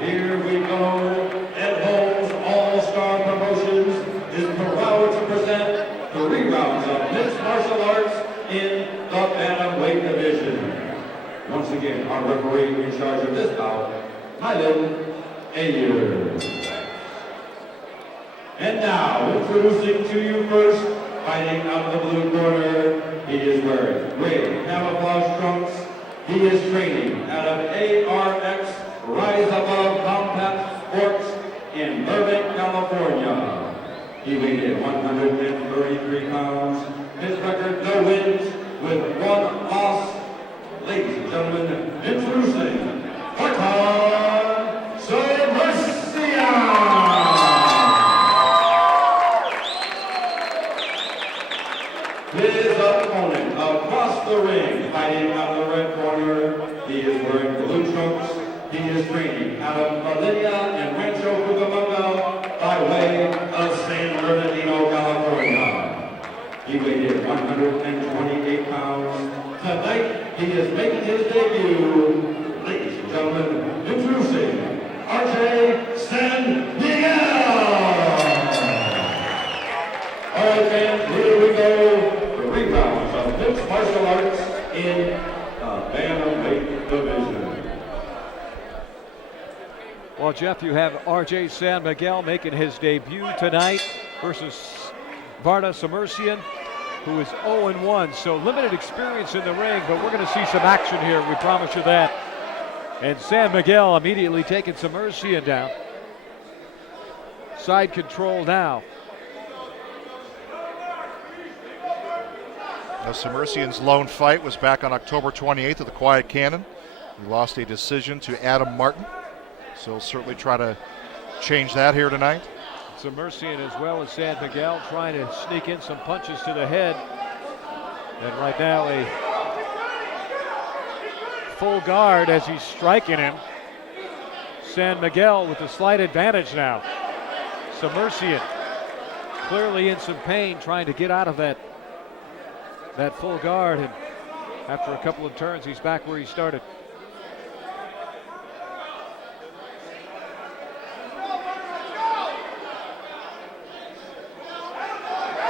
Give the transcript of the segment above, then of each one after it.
Here we go. Ed Holmes All-Star Promotions is proud to present 3 rounds of mixed martial arts in the bantamweight division. Once again, our referee in charge of this bout, Miguel. And now, introducing to you first, fighting out of the blue corner, he is wearing gray camouflage trunks. He is training out of ARX Rise Above Compact Sports in Burbank, California. He weighed in 133 pounds. His record, no wins with 1 loss. Ladies and gentlemen, introducing Vartin Sermercian. His opponent across the ring, fighting out of the red corner, he is wearing blue trunks. He is training out of Valencia and Rancho Cucamonga by way of San Bernardino, California. He weighed in 128 pounds. Tonight, he is making his debut. Ladies and gentlemen, introducing RJ San Miguel. All right, fans, here we go. 3 rounds of mixed martial arts in the bantamweight division. Well, Jeff, you have RJ San Miguel making his debut tonight versus Vartin Sermercian, who is 0-1, so limited experience in the ring, but we're going to see some action here, we promise you that. And San Miguel immediately taking Sermercian down. Side control now. Now, Sermercian's lone fight was back on October 28th at the Quiet Cannon. He lost a decision to Adam Martin, so he'll certainly try to change that here tonight. Sermercian as well as San Miguel trying to sneak in some punches to the head. And right now a full guard as he's striking him. San Miguel with a slight advantage now. Sermercian clearly in some pain trying to get out of that full guard, and after a couple of turns he's back where he started.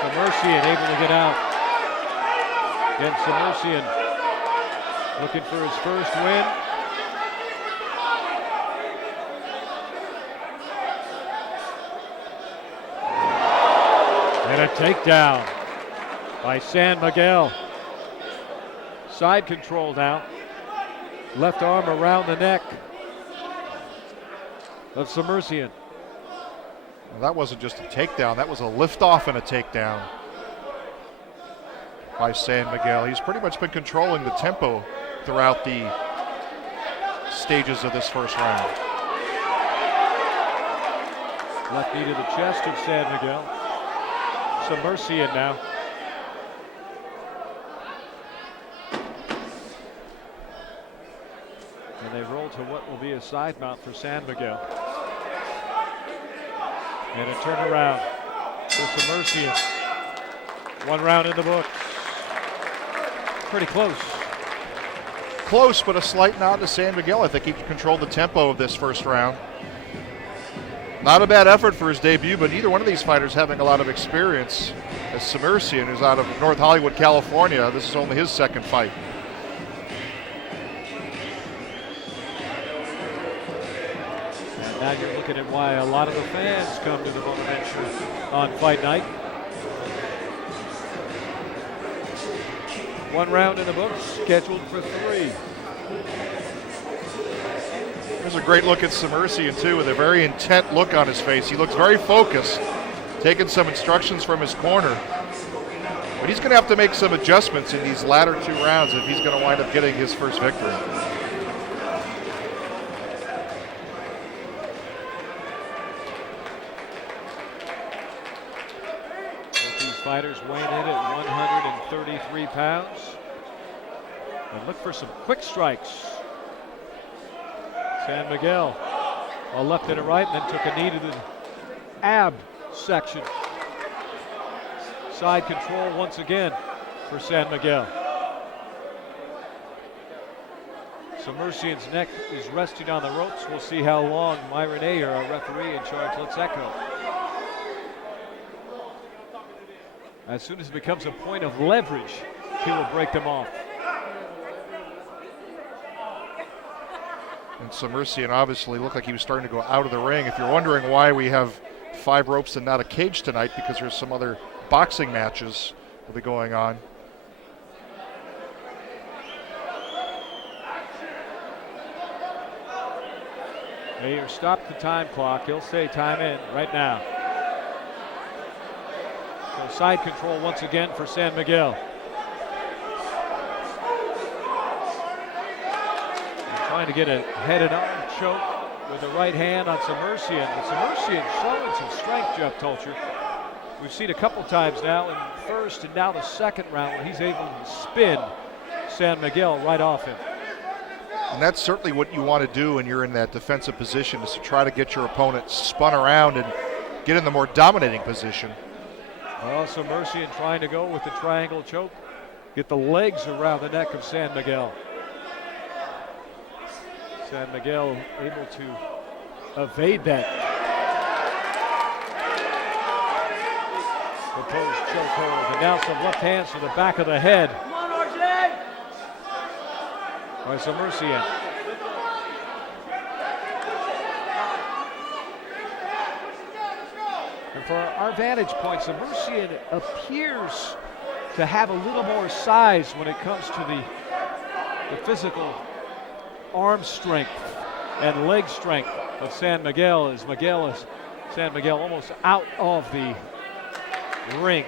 Sermercian able to get out. Again, Sermercian looking for his first win. And a takedown by San Miguel. Side control now. Left arm around the neck of Sermercian. Well, that wasn't just a takedown, that was a lift-off and a takedown by San Miguel. He's pretty much been controlling the tempo throughout the stages of this first round. Left knee to the chest of San Miguel. Sermercian now. And they roll to what will be a side mount for San Miguel. And a turnaround for Sermercian. 1 round in the books. Pretty close. Close, but a slight nod to San Miguel. I think he controlled the tempo of this first round. Not a bad effort for his debut, but neither one of these fighters having a lot of experience. As Sermercian, who's out of North Hollywood, California, this is only his second fight. And now you're looking at why a lot of the fans come to the Buenaventura on fight night. 1 round in the books, scheduled for 3. There's a great look at Sermercian, too, with a very intent look on his face. He looks very focused, taking some instructions from his corner. But he's going to have to make some adjustments in these latter 2 rounds if he's going to wind up getting his first victory. Both these fighters weighing in at 133 pounds. And look for some quick strikes. San Miguel, a left and a right, and then took a knee to the ab section. Side control once again for San Miguel. Sermercian's neck is resting on the ropes. We'll see how long Myron Ayer, our referee in charge, lets that go. As soon as it becomes a point of leverage, he will break them off. And Sermercian obviously looked like he was starting to go out of the ring. If you're wondering why we have 5 ropes and not a cage tonight, because there's some other boxing matches will be going on. Ayer stopped the time clock. He'll say time in right now. So side control once again for San Miguel. And trying to get a head and arm choke with the right hand on Sermercian. And Sermercian showing some strength, Jeff Tolcher. We've seen a couple times now in the first and now the second round where he's able to spin San Miguel right off him. And that's certainly what you want to do when you're in that defensive position, is to try to get your opponent spun around and get in the more dominating position. Well, Sermercian trying to go with the triangle choke, get the legs around the neck of San Miguel. San Miguel able to evade that proposed chokehold. And now some left hands to the back of the head by Sermercian. And for our vantage point, Sermercian appears to have a little more size when it comes to the physical arm strength and leg strength of San Miguel, as San Miguel almost out of the ring.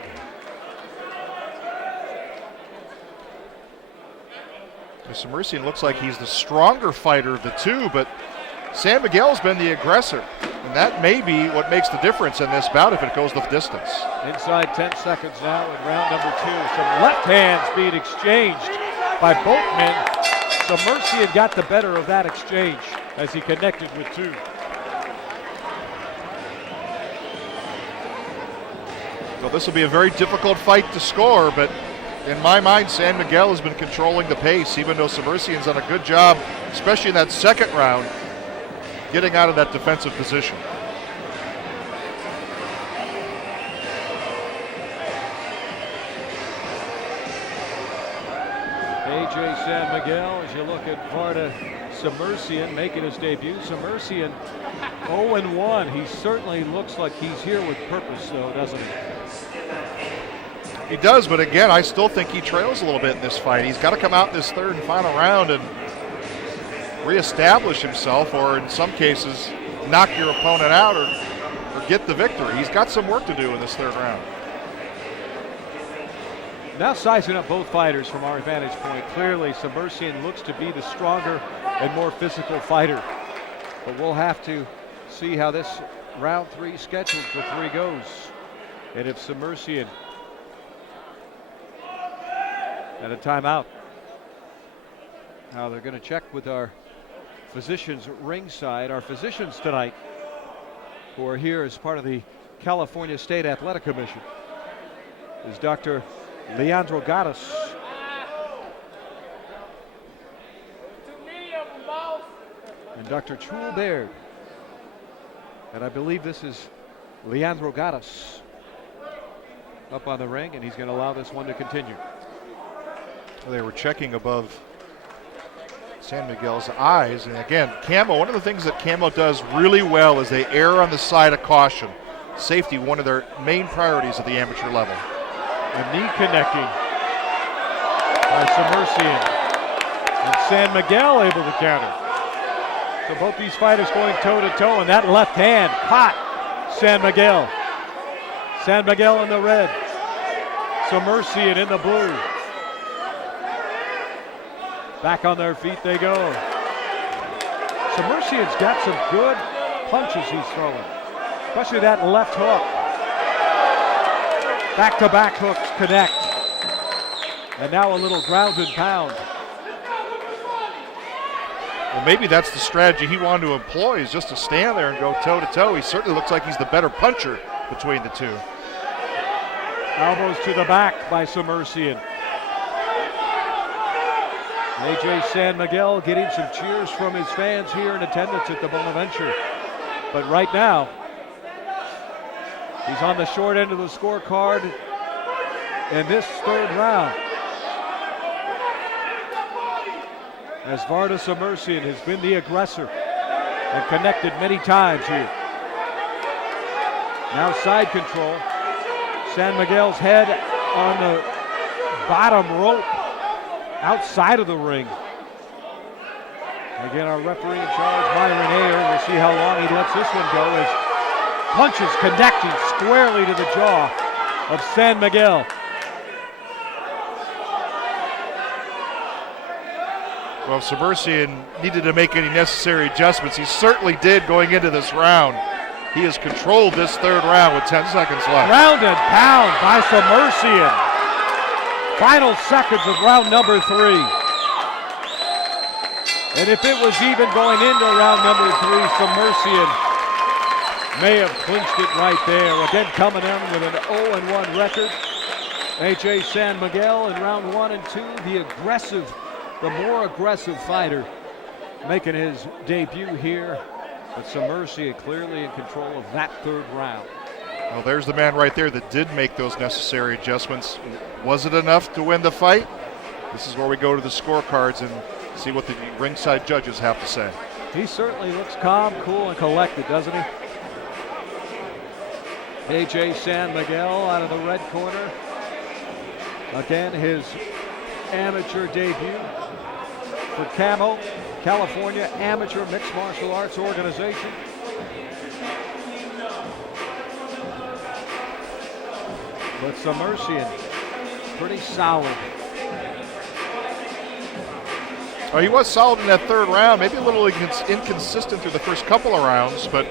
Sermercian looks like he's the stronger fighter of the two, but San Miguel's been the aggressor, and that may be what makes the difference in this bout if it goes the distance. Inside 10 seconds now in round number 2. Some left hands being exchanged by both men. Sermercian got the better of that exchange as he connected with 2. So this will be a very difficult fight to score, but in my mind, San Miguel has been controlling the pace, even though Sermercian's done a good job, especially in that second round, getting out of that defensive position. AJ San Miguel, as you look at Vartin Sermercian making his debut. Sermercian 0-1. He certainly looks like he's here with purpose, though, doesn't he? He does, but again, I still think he trails a little bit in this fight. He's got to come out in this third and final round and reestablish himself, or in some cases, knock your opponent out or get the victory. He's got some work to do in this third round. Now sizing up both fighters from our vantage point. Clearly, Sermercian looks to be the stronger and more physical fighter. But we'll have to see how this round 3 scheduled for 3 goes. And if Sermercian at a timeout. Now they're going to check with our physicians ringside. Our physicians tonight, who are here as part of the California State Athletic Commission, is Dr. Leandro Gaddis. And Dr. Chul Baird. And I believe this is Leandro Gaddis up on the ring, and he's going to allow this one to continue. They were checking above San Miguel's eyes. And again, Camo, one of the things that Camo does really well is they err on the side of caution. Safety, one of their main priorities at the amateur level. A knee connecting by Sermercian. And San Miguel able to counter. So both these fighters going toe-to-toe, and that left hand caught San Miguel. San Miguel in the red. Sermercian in the blue. Back on their feet they go. Sermercian's got some good punches he's throwing, especially that left hook. Back-to-back hooks connect. And now a little ground and pound. Well, maybe that's the strategy he wanted to employ, is just to stand there and go toe-to-toe. He certainly looks like he's the better puncher between the two. Elbows to the back by Sermercian. AJ San Miguel getting some cheers from his fans here in attendance at the Buenaventura. But right now, he's on the short end of the scorecard in this third round, as Vartin Sermercian has been the aggressor and connected many times here. Now side control. San Miguel's head on the bottom rope outside of the ring. Again, our referee in charge, Myron Ayer, we'll see how long he lets this one go as punches connecting squarely to the jaw of San Miguel. Well, Sermercian needed to make any necessary adjustments. He certainly did going into this round. He has controlled this third round with 10 seconds left. Ground and pound by Sermercian. Final seconds of round number 3. And if it was even going into round number 3, Sermercian may have clinched it right there. Again, coming in with an 0-1 record. AJ San Miguel in round 1 and 2, the more aggressive fighter, making his debut here. But Sermercian clearly in control of that third round. Well, there's the man right there that did make those necessary adjustments. Was it enough to win the fight? This is where we go to the scorecards and see what the ringside judges have to say. He certainly looks calm, cool, and collected, doesn't he? AJ San Miguel out of the red corner. Again, his amateur debut for CAMO, California Amateur Mixed Martial Arts Organization. But Sermercian, pretty solid. Well, he was solid in that third round, maybe a little inconsistent through the first couple of rounds, but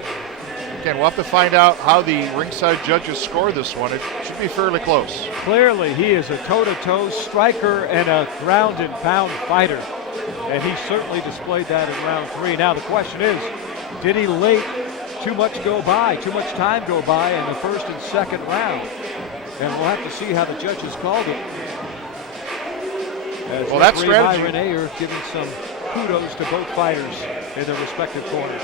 again, we'll have to find out how the ringside judges score this one. It should be fairly close. Clearly, he is a toe-to-toe striker and a ground and pound fighter, and he certainly displayed that in round 3. Now the question is, did he let too much time go by in the first and second round? And we'll have to see how the judges called it. Well, that strategy. Myron Ayer giving some kudos to both fighters in their respective corners.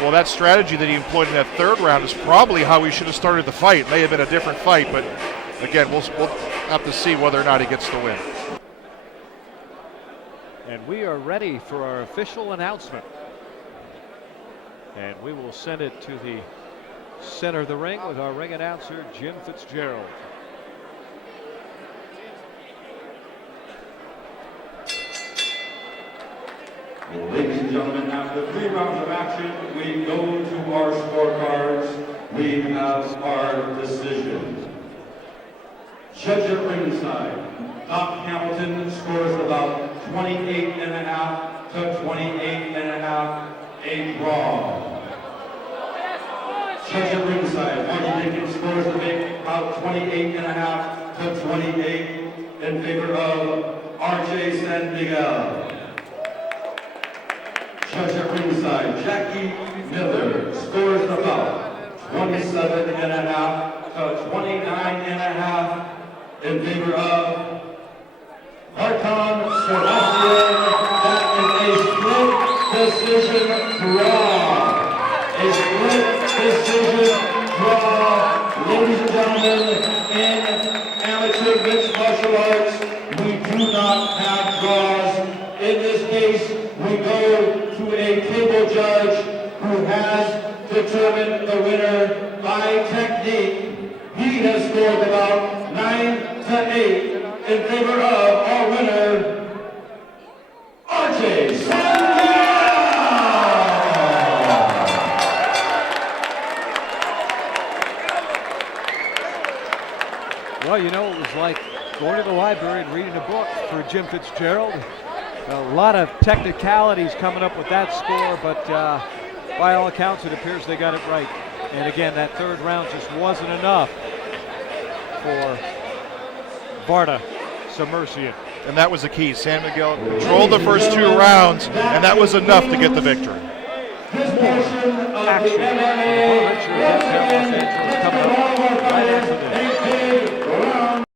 Well, that strategy that he employed in that third round is probably how he should have started the fight. It may have been a different fight, but again, we'll have to see whether or not he gets the win. And we are ready for our official announcement. And we will send it to the center of the ring with our ring announcer, Jim Fitzgerald. Ladies and gentlemen, after 3 rounds of action, we go to our scorecards. We have our decision. Judge at ringside, Doc Hamilton scores about 28.5 to 28.5, a draw. Judge at ringside, Marty Dickens scores the big about 28.5 to 28 in favor of RJ San Miguel. Judge at ringside, Jackie Miller scores about 27.5 to 29.5 in favor of Vartin Sermercian. That is a split decision draw. A split decision draw. Ladies and gentlemen, in amateur mixed martial arts, we do not have draws. In this case, we go to a table judge who has determined the winner by technique. He has scored about 9 to 8 in favor of our winner, RJ San Miguel. Well, you know, it was like going to the library and reading a book for Jim Fitzgerald. A lot of technicalities coming up with that score, but by all accounts, it appears they got it right. And again, that third round just wasn't enough for Vartin Sermercian. And that was the key. San Miguel controlled the first 2 rounds, and that was enough to get the victory. Action. Coming up right after this.